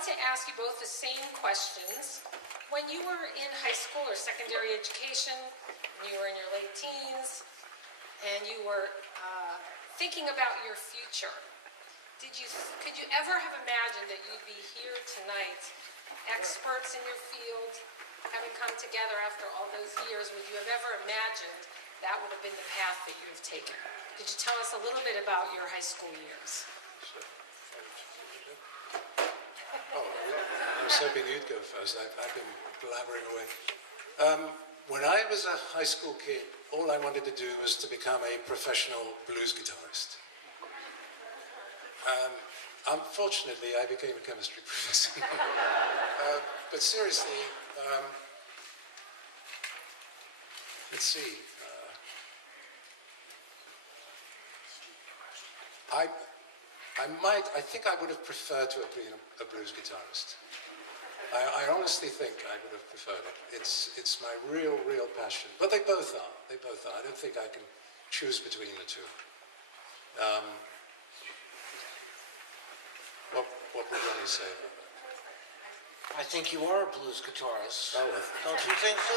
wanted to ask you both the same questions. When you were in high school or secondary education, when you were in your late teens, and you were thinking about your future, could you ever have imagined that you'd be here tonight, experts in your field, having come together after all those years? Would you have ever imagined that would have been the path that you have taken? Could you tell us a little bit about your high school years? Oh, I was hoping you'd go first. I've been blabbering away. When I was a high school kid, all I wanted to do was to become a professional blues guitarist. Unfortunately, I became a chemistry professor. But seriously, let's see. I think I would have preferred to have been a blues guitarist. I honestly think I would have preferred it. It's my real passion. But they both are. They both are. I don't think I can choose between the two. What would Ronnie say about that? I think you are a blues guitarist. Oh, don't you think so?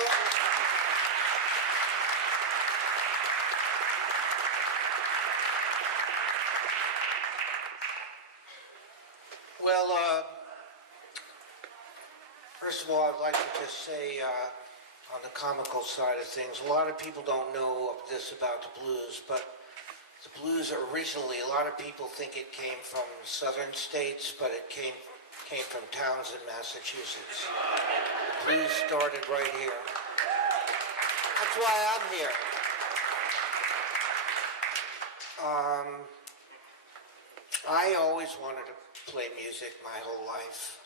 Well, first of all, I'd like to just say, on the comical side of things, a lot of people don't know this about the blues, but the blues originally, a lot of people think it came from southern states, but it came from Townsend, Massachusetts. The blues started right here. That's why I'm here. I always wanted to play music my whole life.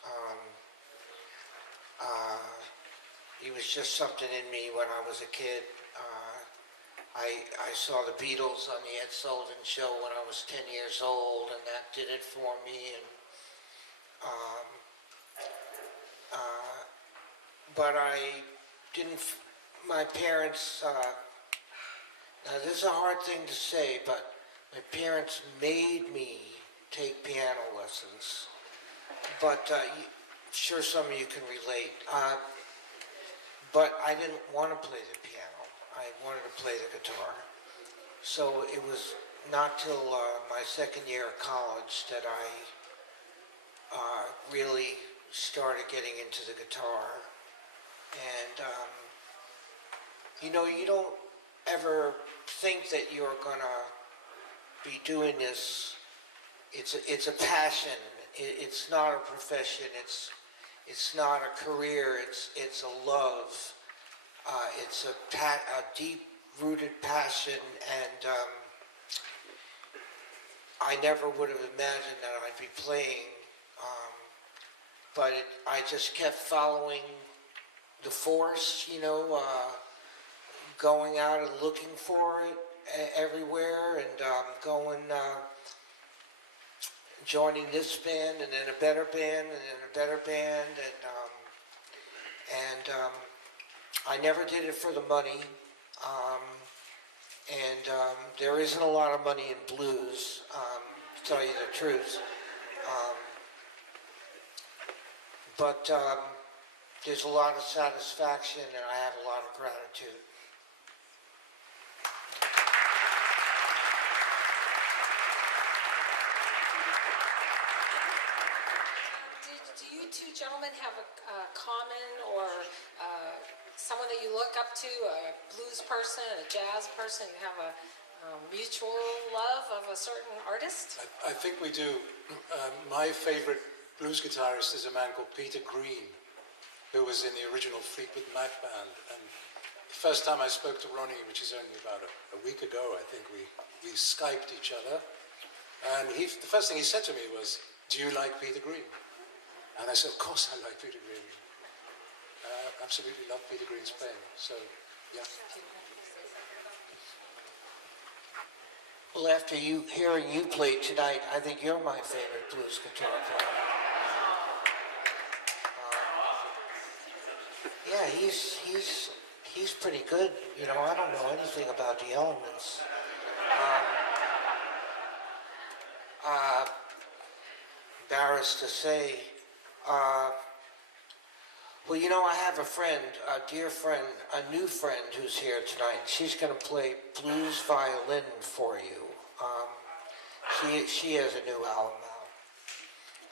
It was just something in me when I was a kid. I saw the Beatles on the Ed Sullivan Show when I was 10 years old, and that did it for me. And but I didn't. My parents. Now this is a hard thing to say, but my parents made me take piano lessons. But sure, some of you can relate. But I didn't want to play the piano. I wanted to play the guitar. So it was not till my second year of college that I really started getting into the guitar. And, you know, you don't ever think that you're going to be doing this. It's a passion. It's not a profession. It's not a career. It's a love. It's a deep-rooted passion, and I never would have imagined that I'd be playing. But I just kept following the force, you know, going out and looking for it everywhere, and joining this band, and then a better band, and then a better band, and I never did it for the money, there isn't a lot of money in blues, to tell you the truth, but there's a lot of satisfaction, and I have a lot of gratitude. Do you two gentlemen have a common or someone that you look up to, a blues person, a jazz person? You have a mutual love of a certain artist? I think we do. My favorite blues guitarist is a man called Peter Green, who was in the original Fleetwood Mac band. And the first time I spoke to Ronnie, which is only about a week ago, I think we Skyped each other. And the first thing he said to me was, "Do you like Peter Green?" And I said, "Of course I like Peter Green. Absolutely love Peter Green's playing." So, yeah. Well, after hearing you play tonight, I think you're my favorite blues guitar player. Yeah, he's pretty good. You know, I don't know anything about the elements. Embarrassed to say, Uh, well, you know, I have a friend, a dear friend, a new friend who's here tonight. She's going to play blues violin for you. She has a new album out.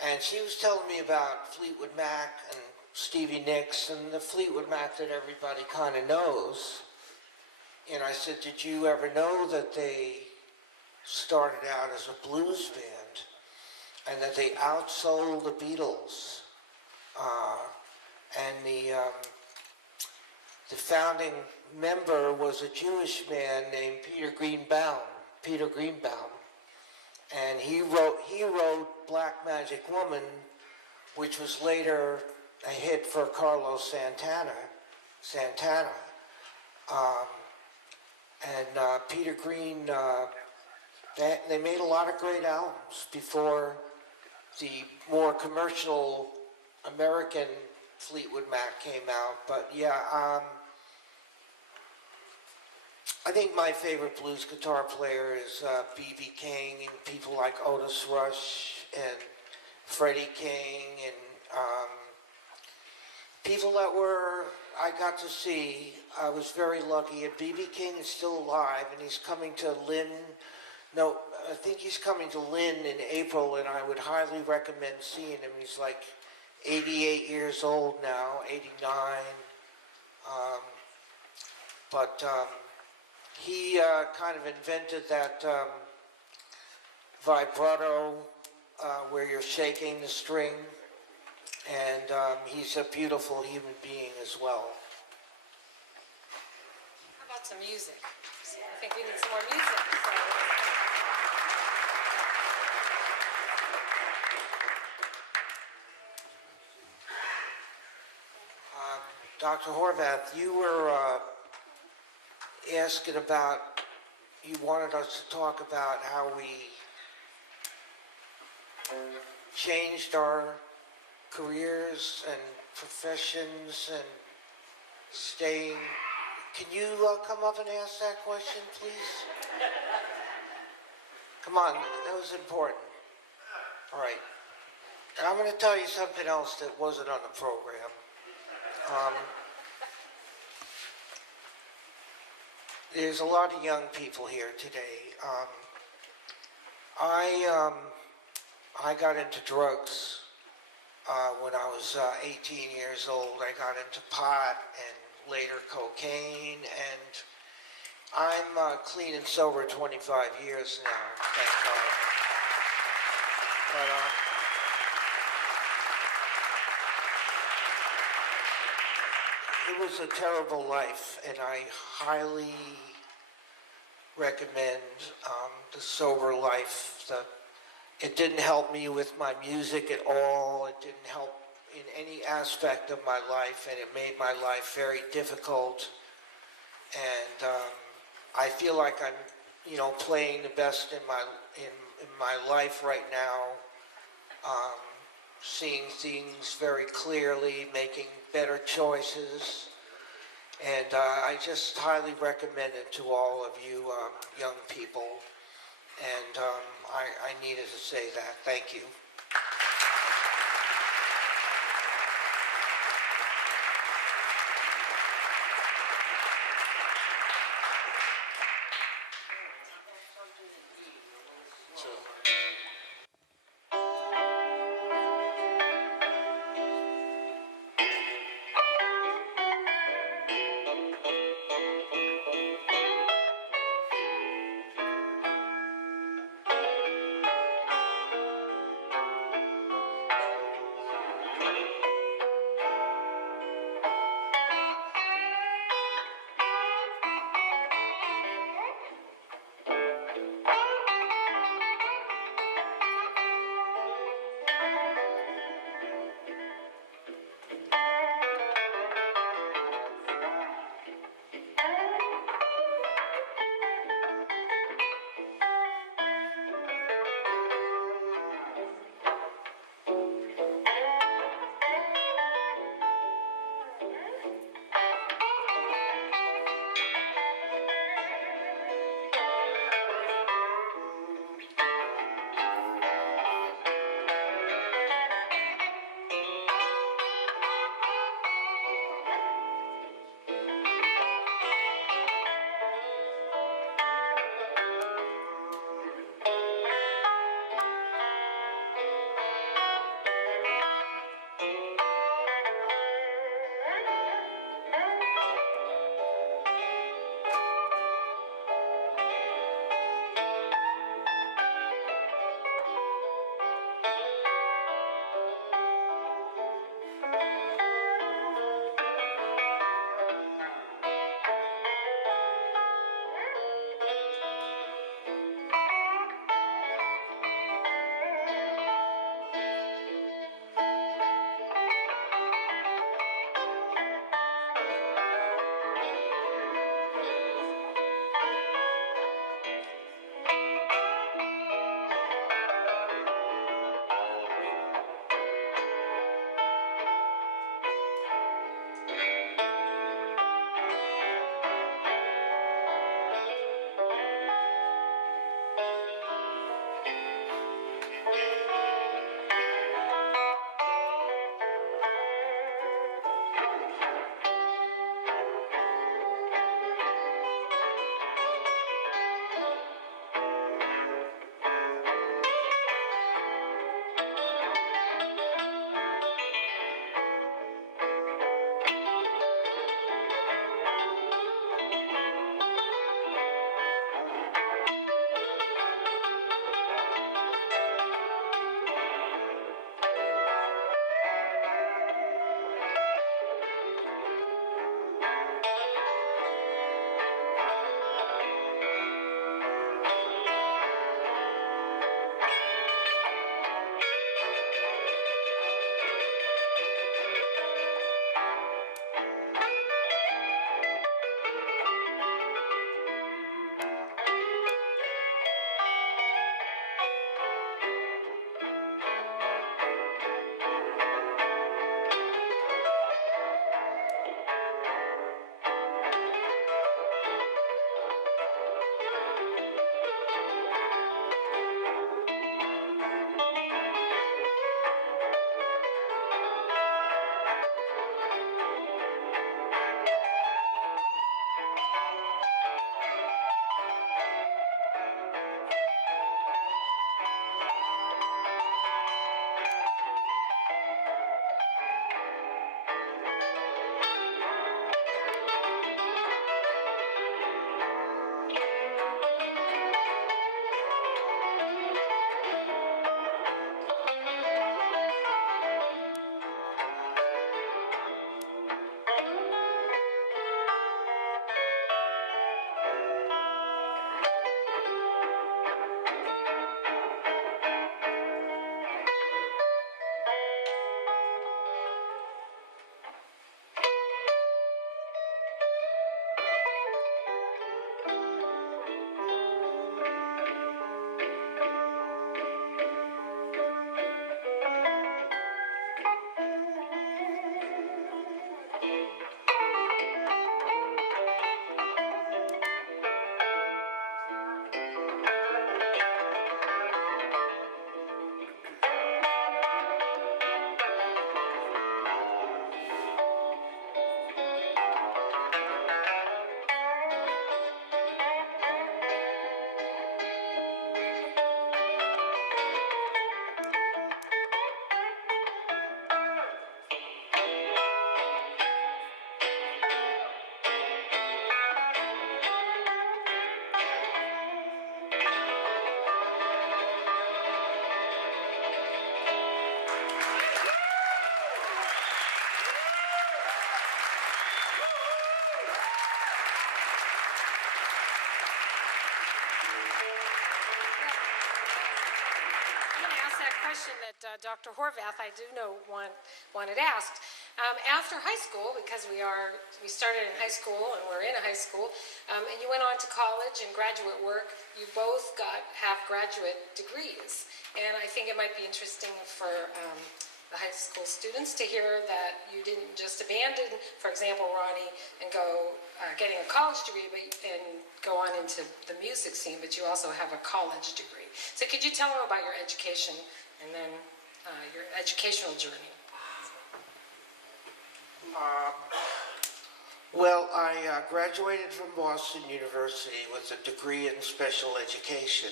And she was telling me about Fleetwood Mac and Stevie Nicks and the Fleetwood Mac that everybody kind of knows. And I said, did you ever know that they started out as a blues band and that they outsold the Beatles? And the founding member was a Jewish man named Peter Greenbaum. And he wrote Black Magic Woman, which was later a hit for Carlos Santana. Peter Green, they made a lot of great albums before the more commercial American Fleetwood Mac came out. But yeah, I think my favorite blues guitar player is B.B. King and people like Otis Rush and Freddie King and people that I got to see. I was very lucky, and B.B. King is still alive, and he's coming to Lynn. No, I think he's coming to Lynn in April, and I would highly recommend seeing him. He's like 88 years old now, 89. He kind of invented that vibrato where you're shaking the string, and he's a beautiful human being as well. How about some music? I think we need some more music. Dr. Horvath, you were asking about, you wanted us to talk about how we changed our careers and professions and staying. Can you come up and ask that question, please? Come on, that was important. All right. And I'm going to tell you something else that wasn't on the program. There's a lot of young people here today. I got into drugs when I was 18 years old. I got into pot and later cocaine, and I'm clean and sober 25 years now, thank God. But it was a terrible life, and I highly recommend the sober life. It didn't help me with my music at all. It didn't help in any aspect of my life, and it made my life very difficult. And I feel like I'm, playing the best in my life right now. Seeing things very clearly, making better choices. And I just highly recommend it to all of you young people. And I needed to say that. Thank you. question that Dr. Horvath, I do know, wanted asked. After high school, because we started in high school and we're in a high school, and you went on to college and graduate work, you both have graduate degrees. And I think it might be interesting for the high school students to hear that you didn't just abandon, for example, Ronnie, and go getting a college degree and go on into the music scene, but you also have a college degree. So could you tell them about your education and then your educational journey? Well, I graduated from Boston University with a degree in special education,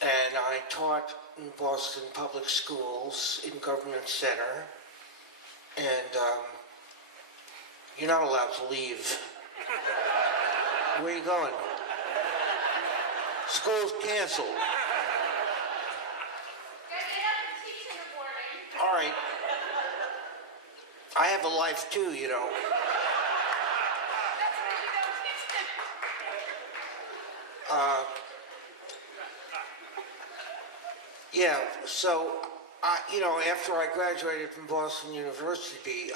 and I taught in Boston public schools in Government Center, and you're not allowed to leave. Where are you going? School's canceled. All right. I have a life too, you know. Yeah, so, after I graduated from Boston University,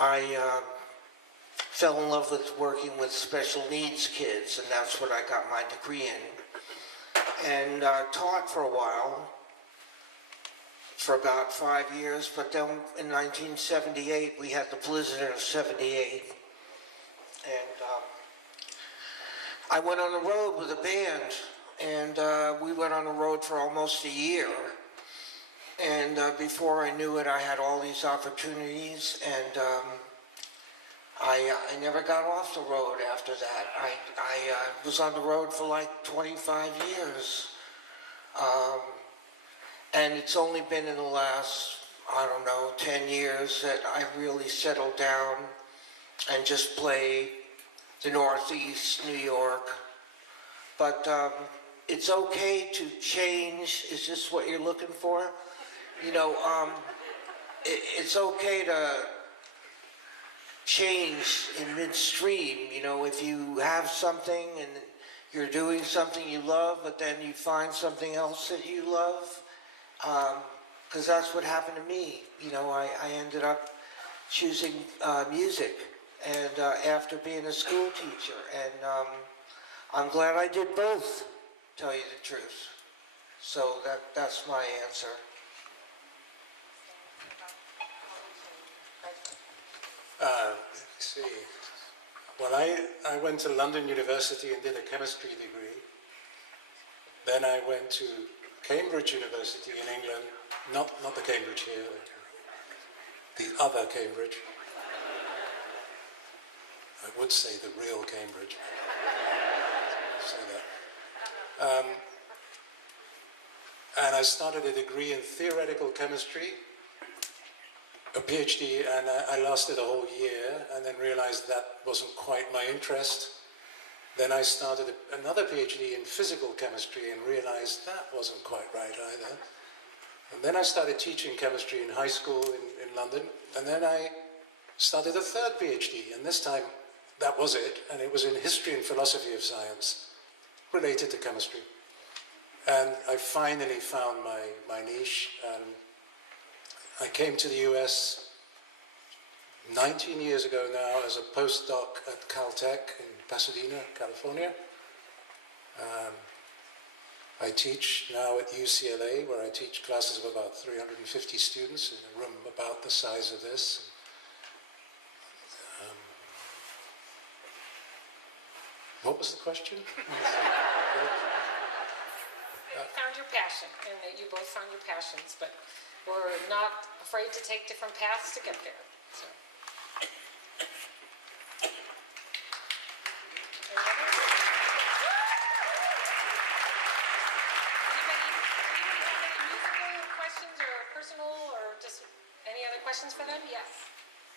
I fell in love with working with special needs kids, and that's what I got my degree in. And taught for a while, for about 5 years, but then in 1978, we had the blizzard of '78, and I went on the road with a band, and we went on the road for almost a year. And before I knew it, I had all these opportunities, and I never got off the road after that. I was on the road for like 25 years. And it's only been in the last, 10 years that I really settled down and just play the Northeast, New York. But it's okay to change. Is this what you're looking for? It's okay to change in midstream. If you have something and you're doing something you love, but then you find something else that you love, because that's what happened to me. I ended up choosing music, and after being a school teacher, and I'm glad I did both, to tell you the truth. So that's my answer. Let's see. Well, I went to London University and did a chemistry degree. Then I went to Cambridge University in England, not the Cambridge here, the other Cambridge. I would say the real Cambridge. I'll say that. And I started a degree in theoretical chemistry, a PhD, and I lasted a whole year and then realized that wasn't quite my interest. Then I started another PhD in physical chemistry and realized that wasn't quite right either. And then I started teaching chemistry in high school in London, and then I started a third PhD, and this time that was it, and it was in history and philosophy of science, related to chemistry. And I finally found my niche, and I came to the US 19 years ago now as a postdoc at Caltech in Pasadena, California. I teach now at UCLA, where I teach classes of about 350 students in a room about the size of this. What was the question? Found your passion, and that you both found your passions, but were not afraid to take different paths to get there. So. Anybody have any musical questions or personal or just any other questions for them? Yes.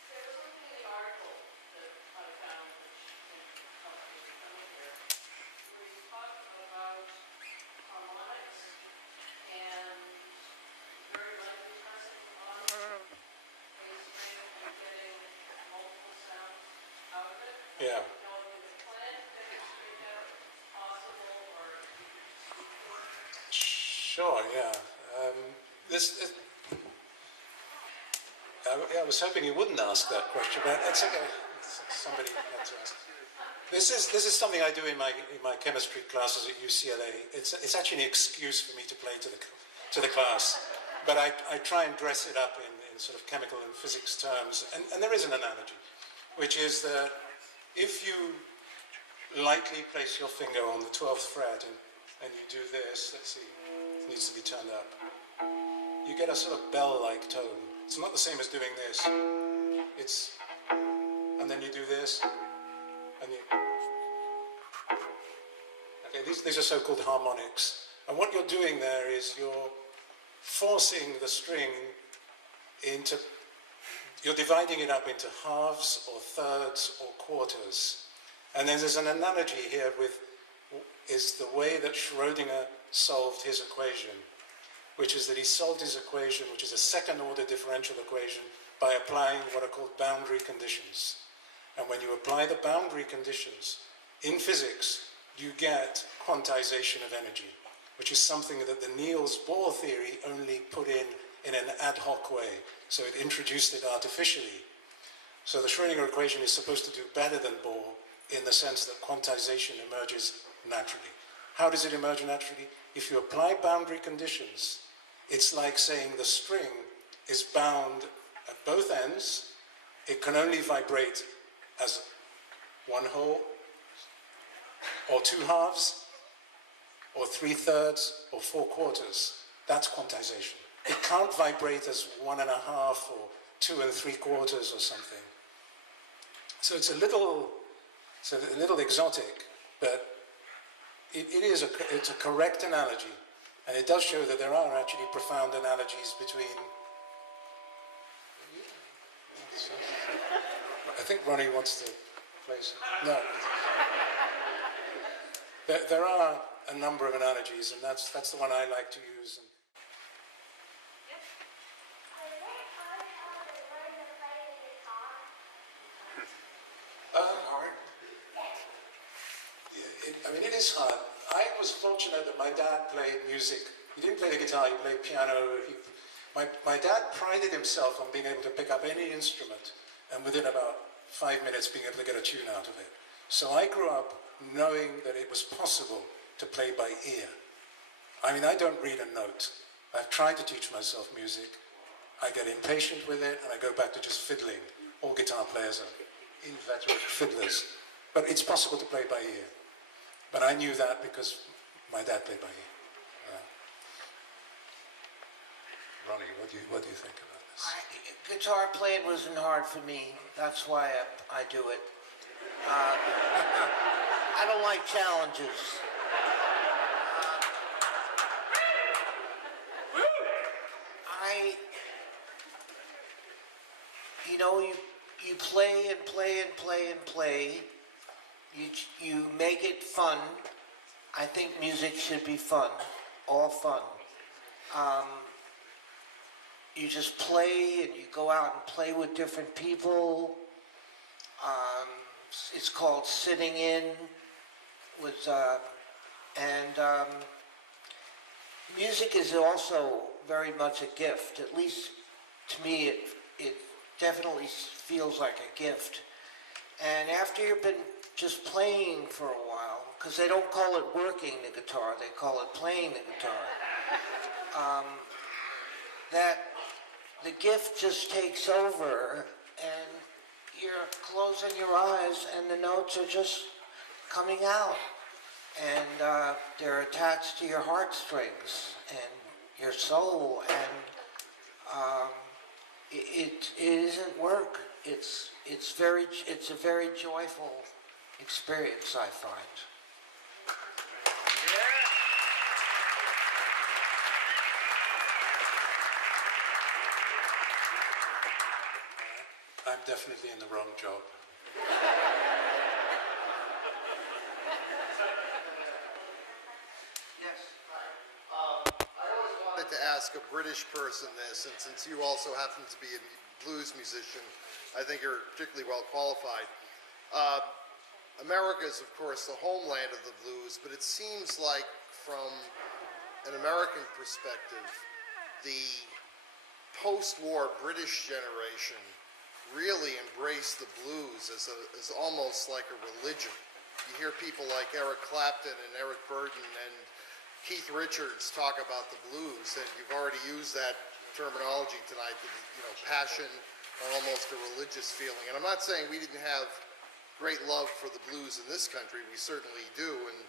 There was something in the article that I found coming here, where you talk about harmonics and very likely pressing on a string and getting multiple sounds out of it. Yeah. I don't know if it's planned, demonstrate that, possible, or if you could speak to it. Sure, yeah. I was hoping you wouldn't ask that question, but it's okay. Somebody had to ask. This is something I do in my chemistry classes at UCLA. It's actually an excuse for me to play to the class, but I try and dress it up in sort of chemical and physics terms. And there is an analogy, which is that if you lightly place your finger on the 12th fret and you do this, let's see, it needs to be turned up, you get a sort of bell-like tone. It's not the same as doing this. And then you do this, and you, okay, these are so-called harmonics. And what you're doing there is you're forcing the string into, you're dividing it up into halves or thirds or quarters. And then there's an analogy here is the way that Schrödinger solved his equation, which is that he solved his equation, which is a second-order differential equation, by applying what are called boundary conditions. And when you apply the boundary conditions in physics, you get quantization of energy, which is something that the Niels Bohr theory only put in an ad hoc way. So it introduced it artificially. So the Schrödinger equation is supposed to do better than Bohr in the sense that quantization emerges naturally. How does it emerge naturally? If you apply boundary conditions, it's like saying the string is bound at both ends. It can only vibrate as one whole, or two halves, or 3/3, or 4/4. That's quantization. It can't vibrate as 1.5 or 2 3/4 or something. So it's a little exotic, but it's a correct analogy, and it does show that there are actually profound analogies between. I think Ronnie wants to place it. No. There are a number of analogies, and that's the one I like to use. I mean, it is hard. I was fortunate that my dad played music. He didn't play the guitar, he played piano. My dad prided himself on being able to pick up any instrument and within about 5 minutes being able to get a tune out of it. So I grew up knowing that it was possible to play by ear. I mean, I don't read a note. I've tried to teach myself music. I get impatient with it and I go back to just fiddling. All guitar players are inveterate fiddlers. But it's possible to play by ear. But I knew that because my dad played by ear. Ronnie, what do you think about this? Guitar playing wasn't hard for me. That's why I do it. I don't like challenges. You play and play and play and play. You make it fun. I think music should be fun, all fun. You just play and you go out and play with different people. It's called sitting in with, music is also very much a gift. At least to me, it definitely feels like a gift. And after you've been just playing for a while, because they don't call it working the guitar, they call it playing the guitar, that the gift just takes over and you're closing your eyes and the notes are just coming out. And they're attached to your heartstrings and your soul, and it isn't work. It's a very joyful experience, I find. I'm definitely in the wrong job. Wanted to ask a British person this, and since you also happen to be a blues musician, I think you're particularly well qualified. America is, of course, the homeland of the blues, but it seems like from an American perspective, the post-war British generation really embraced the blues as almost like a religion. You hear people like Eric Clapton and Eric Burden and Keith Richards talk about the blues, and you've already used that terminology tonight, passion or almost a religious feeling. And I'm not saying we didn't have great love for the blues in this country. We certainly do, and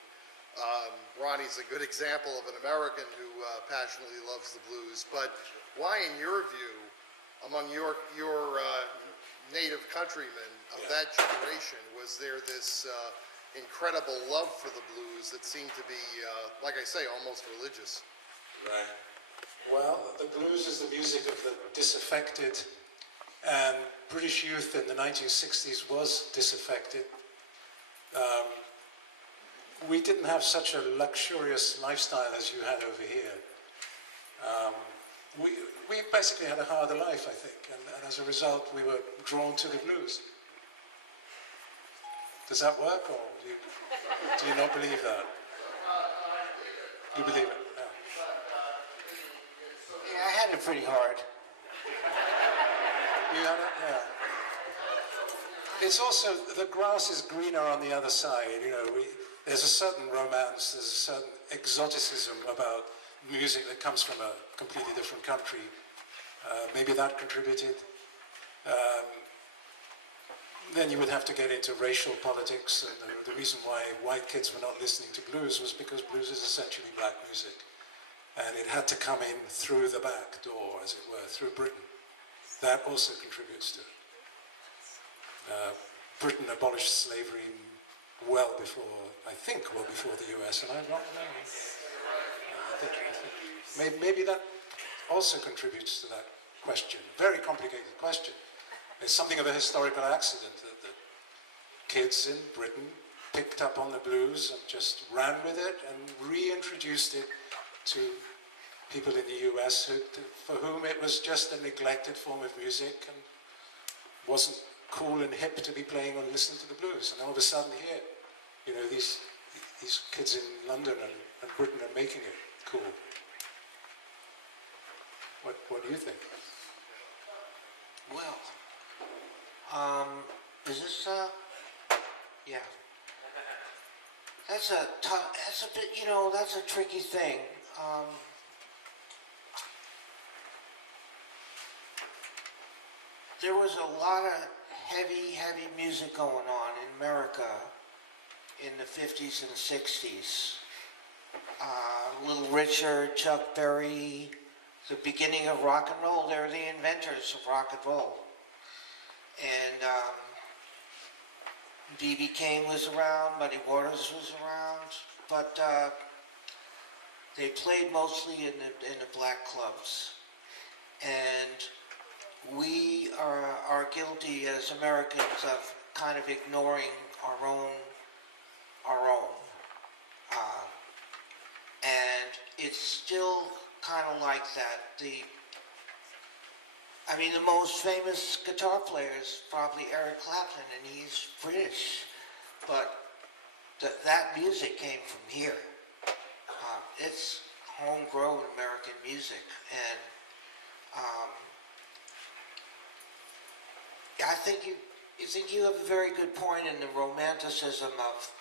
Ronnie's a good example of an American who passionately loves the blues. But why, in your view, among your native countrymen of that generation, was there this incredible love for the blues that seemed to be, like I say, almost religious? Right. Well, the blues is the music of the disaffected, and British youth in the 1960s was disaffected. We didn't have such a luxurious lifestyle as you had over here. We basically had a harder life, I think, and as a result, we were drawn to the blues. Does that work, or do you not believe that? You believe it? Yeah. Yeah, I had it pretty hard. You had it? Yeah. It's also, the grass is greener on the other side. There's a certain romance, there's a certain exoticism about music that comes from a completely different country. Maybe that contributed. Then you would have to get into racial politics, and the reason why white kids were not listening to blues was because blues is essentially black music. And it had to come in through the back door, as it were, through Britain. That also contributes to it. Britain abolished slavery well before the US, and I'm wrong now. I think maybe that also contributes to that question. Very complicated question. It's something of a historical accident that the kids in Britain picked up on the blues and just ran with it and reintroduced it to people in the US for whom it was just a neglected form of music and wasn't cool and hip to be playing or listening to the blues. And all of a sudden here, these kids in London and Britain are making it cool. What do you think? Well, is this, yeah. That's a bit, that's a tricky thing. There was a lot of heavy music going on in America in the 50s and 60s. Little Richard, Chuck Berry, the beginning of rock and roll. They're the inventors of rock and roll. And B.B. King was around, Muddy Waters was around, but they played mostly in the black clubs. And we are guilty as Americans of kind of ignoring our own. And it's still kind of like that. The most famous guitar player is probably Eric Clapton, and he's British, but that music came from here. It's homegrown American music, and I think you have a very good point in the romanticism of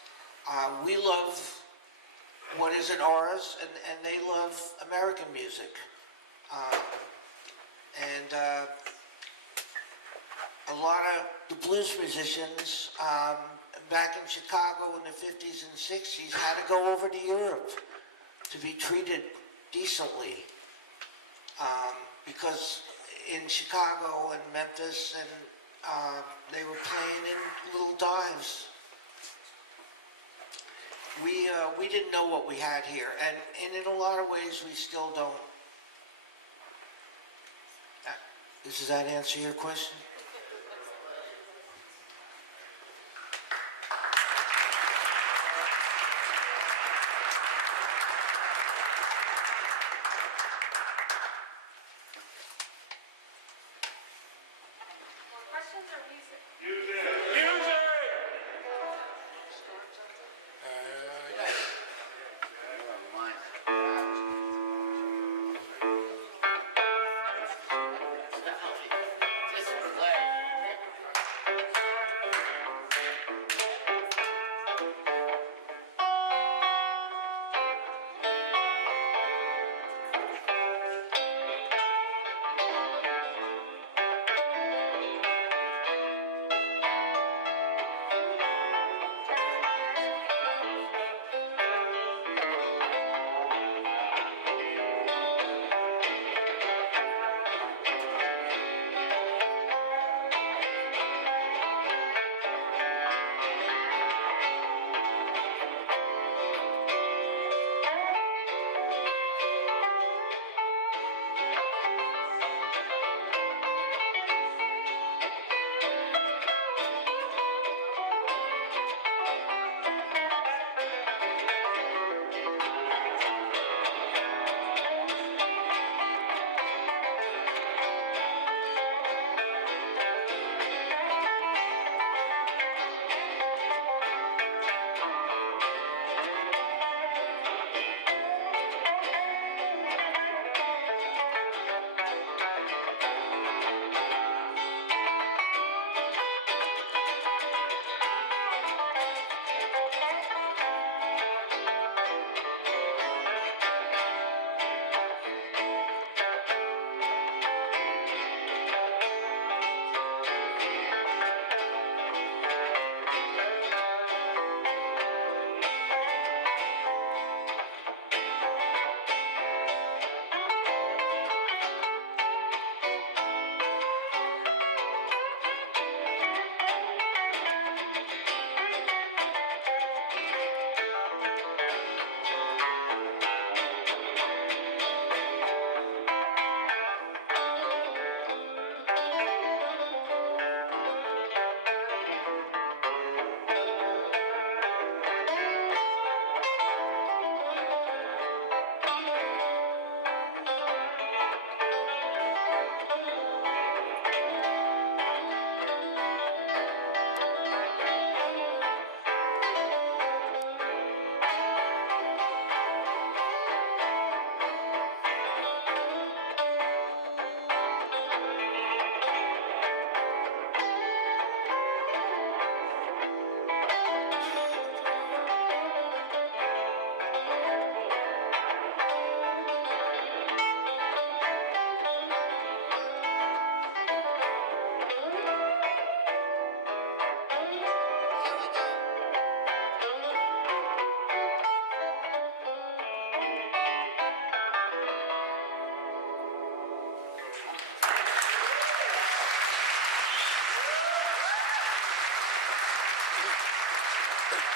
we love what isn't ours, and they love American music. A lot of the blues musicians back in Chicago in the 50s and 60s had to go over to Europe to be treated decently, because in Chicago and Memphis and they were playing in little dives. We didn't know what we had here, and in a lot of ways we still don't. Does that answer your question? More questions or music? Yes.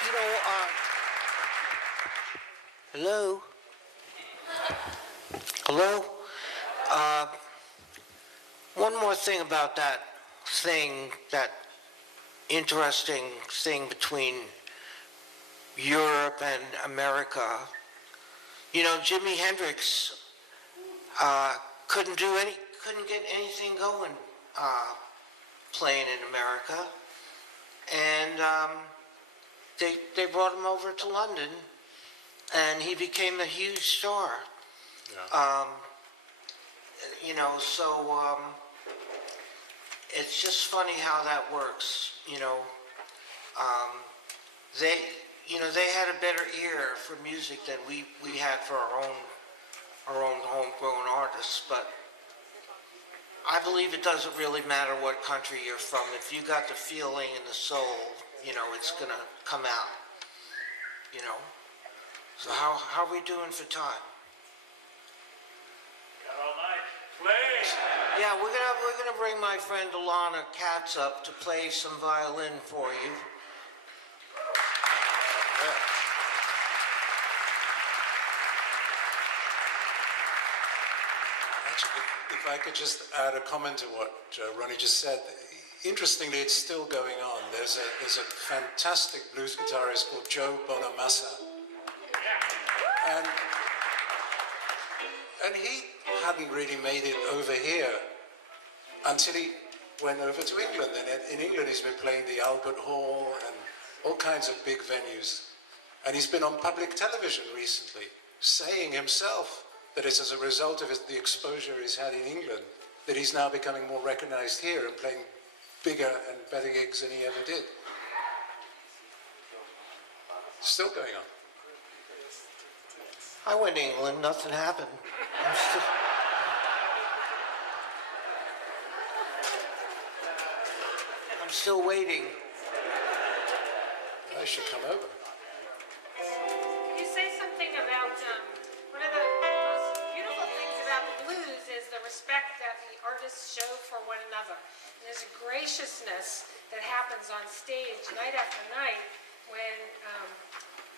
You know, hello? Hello? Uh, One more thing about that interesting thing between Europe and America. You know, Jimi Hendrix couldn't get anything going playing in America, and they brought him over to London, and he became a huge star. Yeah. You know, so it's just funny how that works. You know, they they had a better ear for music than we had for our own homegrown artists. But I believe it doesn't really matter what country you're from. If you got the feeling and the soul, you know, it's gonna come out. You know. So how are we doing for time? Got all night. Play! Yeah, we're gonna bring my friend Alana Katz up to play some violin for you. Yeah. Actually, if I could just add a comment to what Ronnie just said. Interestingly, it's still going on. There's a fantastic blues guitarist called Joe Bonamassa. And he hadn't really made it over here until he went over to England. And in England, he's been playing the Albert Hall and all kinds of big venues. And he's been on public television recently, saying himself that it's as a result of the exposure he's had in England that he's now becoming more recognized here and playing bigger and better gigs than he ever did. Still going on. I went to England, nothing happened. I'm still waiting. I should come over. Can you say something about one of the most beautiful things about the blues is the respect that the artists show for one another. And there's a graciousness that happens on stage night after night when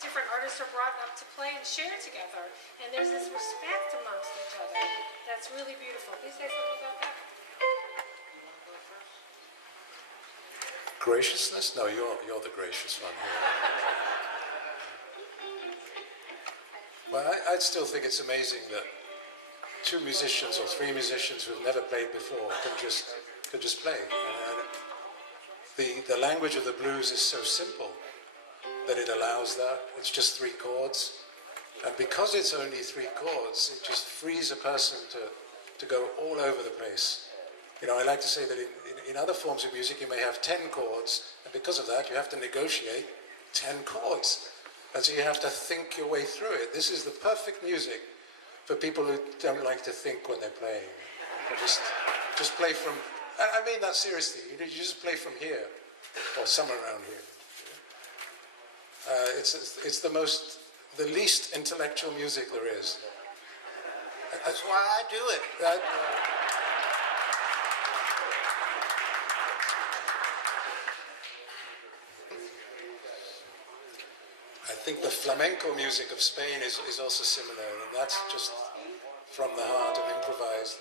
different artists are brought up to play and share together. And there's this respect amongst each other that's really beautiful. Can you say something about that? Graciousness? No, you're the gracious one here. Well, I'd still think it's amazing that two musicians or three musicians who've never played before can just play. And the language of the blues is so simple that it allows that. It's just three chords. And because it's only three chords, it just frees a person to go all over the place. You know, I like to say that in other forms of music, you may have 10 chords, and because of that, you have to negotiate 10 chords. And so you have to think your way through it. This is the perfect music for people who don't like to think when they're playing. You just play from, I mean that seriously, you just play from here, or somewhere around here. It's the least intellectual music there is. That's why I do it. I think the flamenco music of Spain is also similar, and that's just from the heart and improvised.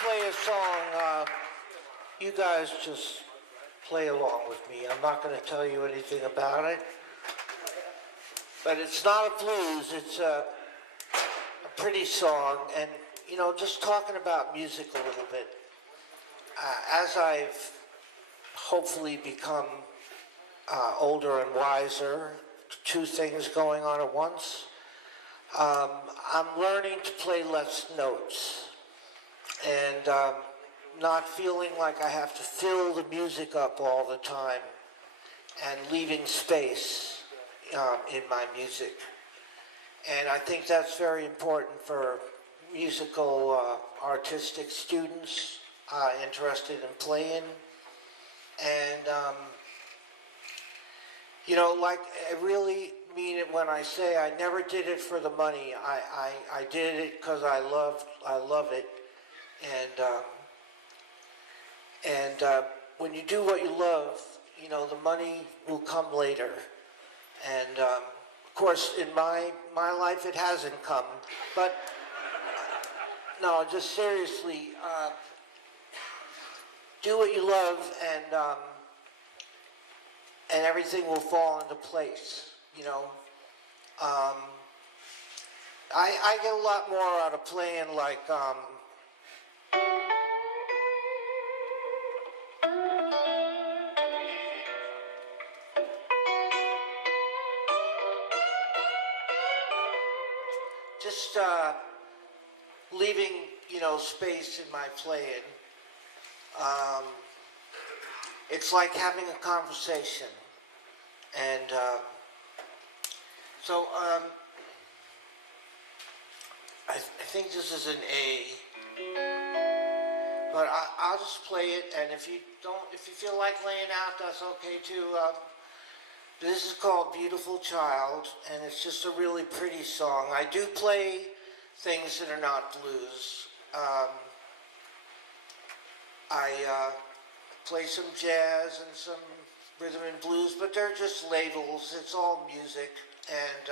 play a song. You guys just play along with me. I'm not going to tell you anything about it. But it's not a blues. It's a pretty song. And, you know, just talking about music a little bit. As I've hopefully become older and wiser, two things going on at once. I'm learning to play less notes and not feeling like I have to fill the music up all the time and leaving space in my music. And I think that's very important for musical artistic students interested in playing. And you know, like, I really mean it when I say I never did it for the money. I did it because I love it. And when you do what you love, you know, the money will come later. And of course, in my life, it hasn't come. But no, just seriously, do what you love, and everything will fall into place, you know. I get a lot more out of playing like, just leaving, you know, space in my playing. It's like having a conversation. And so I think this is an A, but I'll just play it. And if you feel like laying out, that's okay too. This is called "Beautiful Child," and it's just a really pretty song. I do play things that are not blues. I play some jazz and some rhythm and blues, but they're just labels. It's all music. And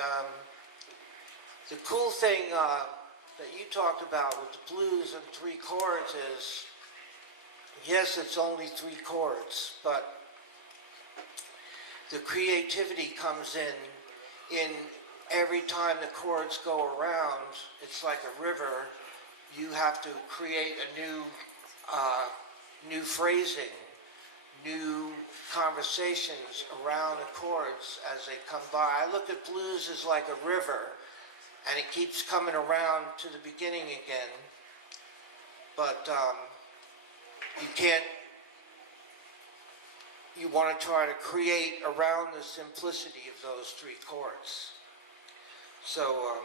the cool thing that you talked about with the blues and 3 chords is, yes, it's only 3 chords, but the creativity comes in every time the chords go around. It's like a river. You have to create a new phrasing, new conversations around the chords as they come by. I look at blues as like a river, and it keeps coming around to the beginning again. But you want to try to create around the simplicity of those 3 chords. So,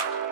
Thank you.